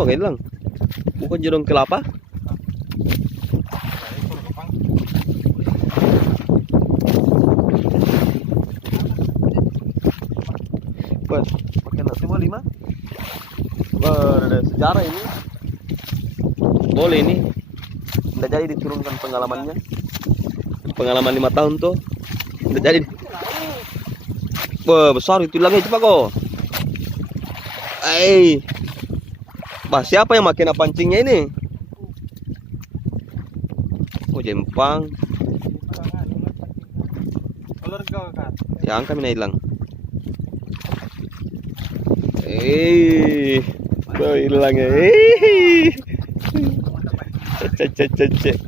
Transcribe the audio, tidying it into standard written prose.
kuno kayak lang. Bukan jerong kelapa. Wah, pakai nasi semua 5. Wah, ada sejarah ini. Boleh ini. Udah jadi diturunkan pengalamannya. Pengalaman 5 tahun tuh. Udah jadi. Wah, besar itu lagi cepat kok. Bah, siapa yang makin pancingnya ini? Oh, jempang. Yang kami hilang. Hilang. Cek.